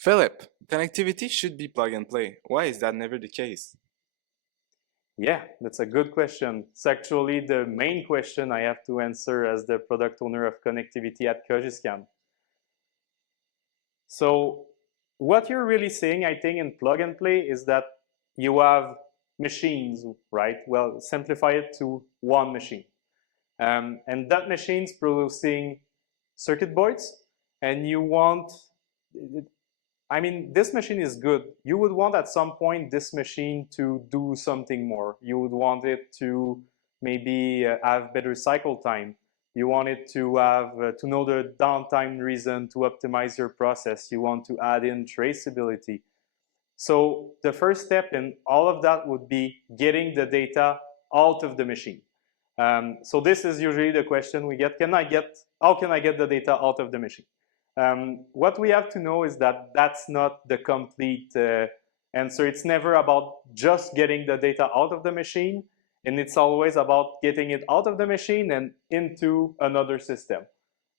Philip, connectivity should be plug and play. Why is that never the case? Yeah, that's a good question. It's actually the main question I have to answer as the product owner of connectivity at Cogiscan. So what you're really saying, I think, in plug and play is that you have machines, right? Well, simplify it to one machine. And that machine's producing circuit boards, and you want, I mean, this machine is good. You would want at some point this machine to do something more. You would want it to maybe have better cycle time. You want it to have to know the downtime reason to optimize your process. You want to add in traceability. So the first step in all of that would be getting the data out of the machine. So this is usually the question we get. How can I get the data out of the machine? What we have to know is that that's not the complete answer. It's never about just getting the data out of the machine, and it's always about getting it out of the machine and into another system.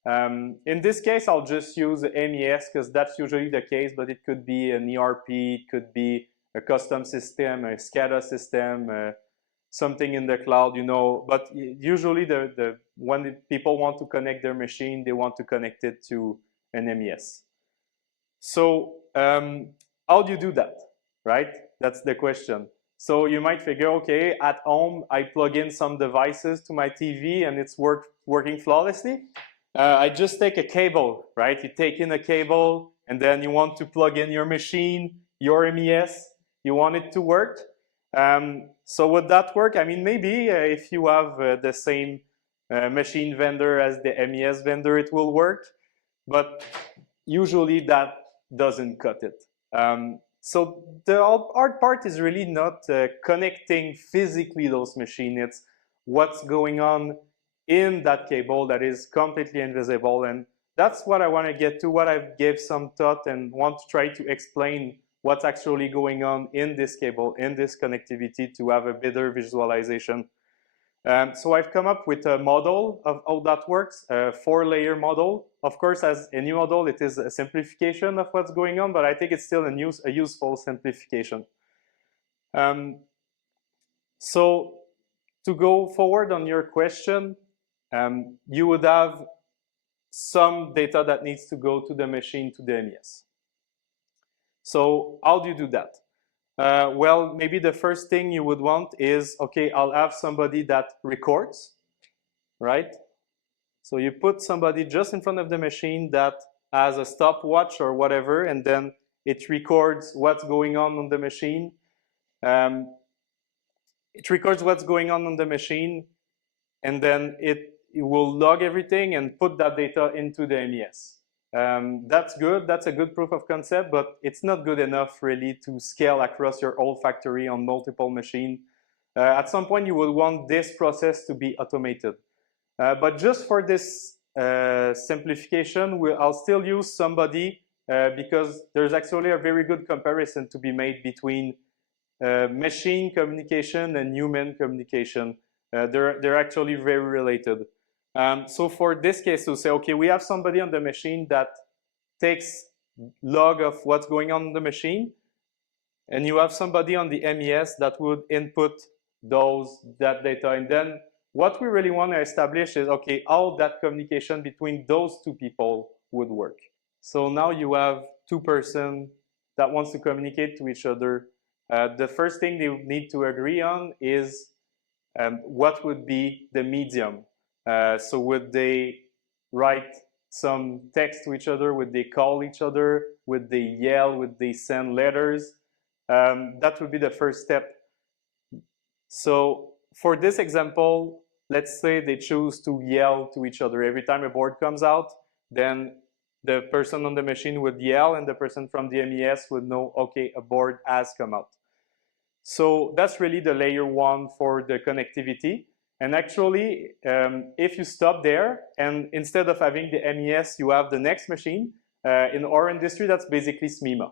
In this case, I'll just use MES because that's usually the case, but it could be an ERP, it could be a custom system, a SCADA system, something in the cloud, you know. But usually when people want to connect their machine, they want to connect it to an MES. So how do you do that, right? That's the question. So you might figure, okay, at home, I plug in some devices to my TV and it's working flawlessly. I just take a cable, right? You take in a cable and then you want to plug in your machine, your MES, you want it to work. So would that work? I mean, maybe if you have the same machine vendor as the MES vendor, it will work. But usually that doesn't cut it. So the hard part is really not connecting physically those machines. It's what's going on in that cable that is completely invisible. And that's what I want to get to, what I've gave some thought and want to try to explain what's actually going on in this cable, in this connectivity to have a better visualization. So I've come up with a model of how that works, a 4-layer model. Of course, as a new model, it is a simplification of what's going on, but I think it's still a useful simplification. So to go forward on your question, you would have some data that needs to go to the machine, to the MES. So how do you do that? Well, maybe the first thing you would want is, okay, I'll have somebody that records, right? So you put somebody just in front of the machine that has a stopwatch or whatever, and then it records what's going on the machine. It records what's going on the machine, and then it will log everything and put that data into the MES. That's good, that's a good proof of concept, but it's not good enough really to scale across your whole factory on multiple machines. At some point you will want this process to be automated. But just for this simplification, I'll still use somebody because there's actually a very good comparison to be made between machine communication and human communication. They're actually very related. So for this case, to say, okay, we have somebody on the machine that takes log of what's going on in the machine, and you have somebody on the MES that would input that data. And then what we really want to establish is, okay, how that communication between those two people would work. So now you have two persons that wants to communicate to each other. The first thing they need to agree on is what would be the medium. So would they write some text to each other? Would they call each other? Would they yell? Would they send letters? That would be the first step. So for this example, let's say they choose to yell to each other. Every time a board comes out, then the person on the machine would yell and the person from the MES would know, okay, a board has come out. So that's really the layer 1 for the connectivity. And actually, if you stop there and instead of having the MES, you have the next machine, in our industry, that's basically SMIMA.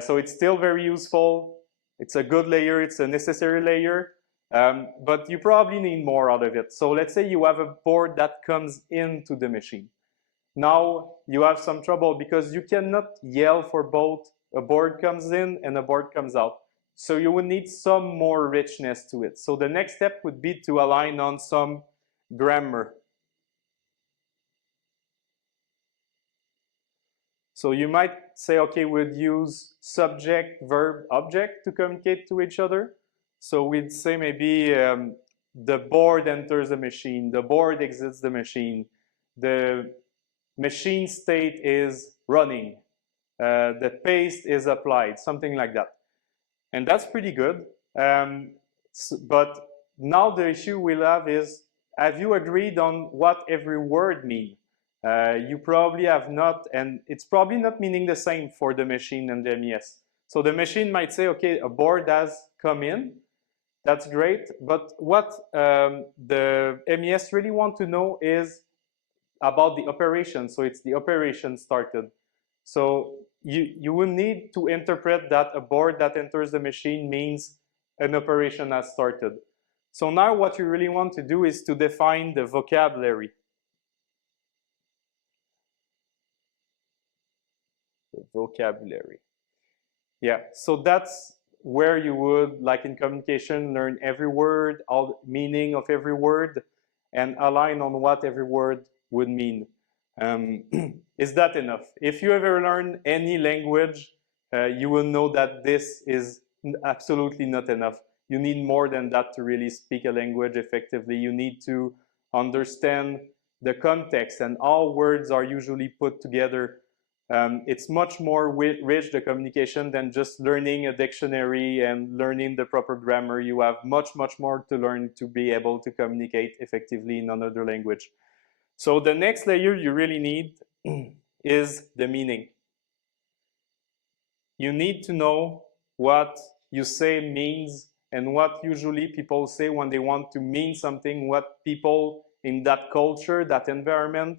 So it's still very useful. It's a good layer. It's a necessary layer. But you probably need more out of it. So let's say you have a board that comes into the machine. now you have some trouble because you cannot yell for both a board comes in and a board comes out. So you would need some more richness to it. So the next step would be to align on some grammar. So you might say, okay, we'd use subject, verb, object to communicate to each other. So we'd say maybe the board enters the machine, the board exits the machine, the machine state is running, the paste is applied, something like that. And that's pretty good. But now the issue we'll have is, have you agreed on what every word means? You probably have not, and it's probably not meaning the same for the machine and the MES. So the machine might say, okay, a board has come in, that's great, but what the MES really want to know is about the operation. So it's the operation started. So you will need to interpret that a board that enters the machine means an operation has started. So now what you really want to do is to define the vocabulary. The vocabulary. Yeah, so that's where you would, like in communication, learn every word, all the meaning of every word, and align on what every word would mean. Is that enough? If you ever learn any language, you will know that this is absolutely not enough. You need more than that to really speak a language effectively. You need to understand the context and how words are usually put together. It's much more rich, the communication, than just learning a dictionary and learning the proper grammar. You have much, much more to learn to be able to communicate effectively in another language. So the next layer you really need is the meaning. You need to know what you say means and what usually people say when they want to mean something, what people in that culture, that environment,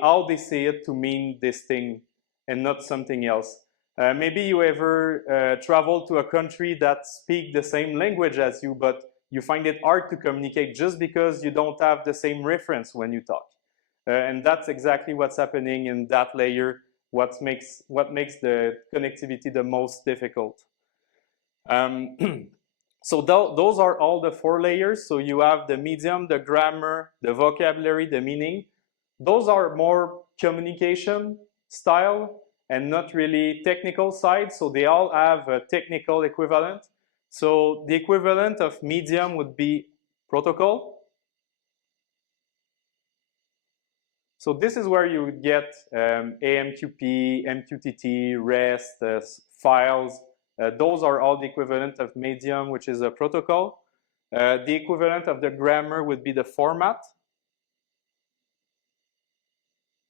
how they say it to mean this thing and not something else. Maybe you ever travel to a country that speak the same language as you, but you find it hard to communicate just because you don't have the same reference when you talk. And that's exactly what's happening in that layer, what makes the connectivity the most difficult. So those are all the 4 layers. So you have the medium, the grammar, the vocabulary, the meaning. Those are more communication style and not really technical side. So they all have a technical equivalent. So the equivalent of medium would be protocol. So this is where you would get AMQP, MQTT, REST, files. Those are all the equivalent of medium, which is a protocol. The equivalent of the grammar would be the format.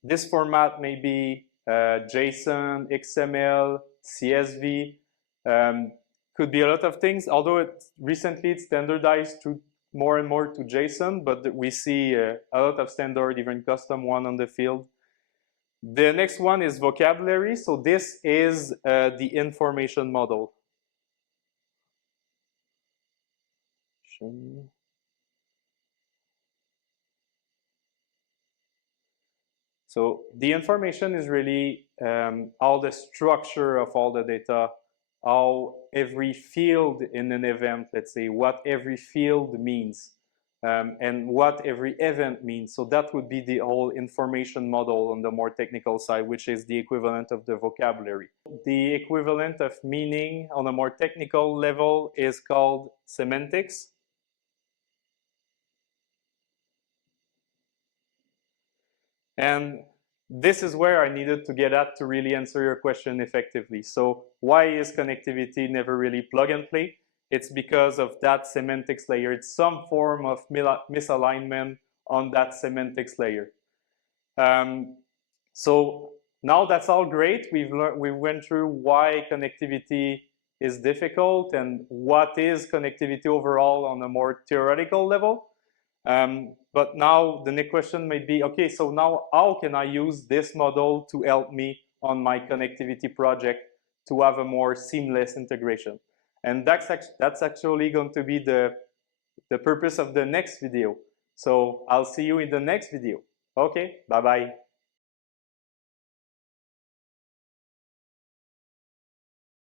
This format may be JSON, XML, CSV, could be a lot of things, although recently it's standardized to more and more to JSON, but we see a lot of standard, even custom one on the field. The next one is vocabulary. So this is the information model. So the information is really all the structure of all the data, how every field in an event, let's say, what every field means, and what every event means. So that would be the whole information model on the more technical side, which is the equivalent of the vocabulary. The equivalent of meaning on a more technical level is called semantics. And this is where I needed to get at to really answer your question effectively. So why is connectivity never really plug and play? It's because of that semantics layer. It's some form of misalignment on that semantics layer. So now that's all great. We went through why connectivity is difficult and what is connectivity overall on a more theoretical level. But now the next question might be, okay, so now how can I use this model to help me on my connectivity project to have a more seamless integration? And that's actually going to be the purpose of the next video. So I'll see you in the next video. Okay, bye-bye.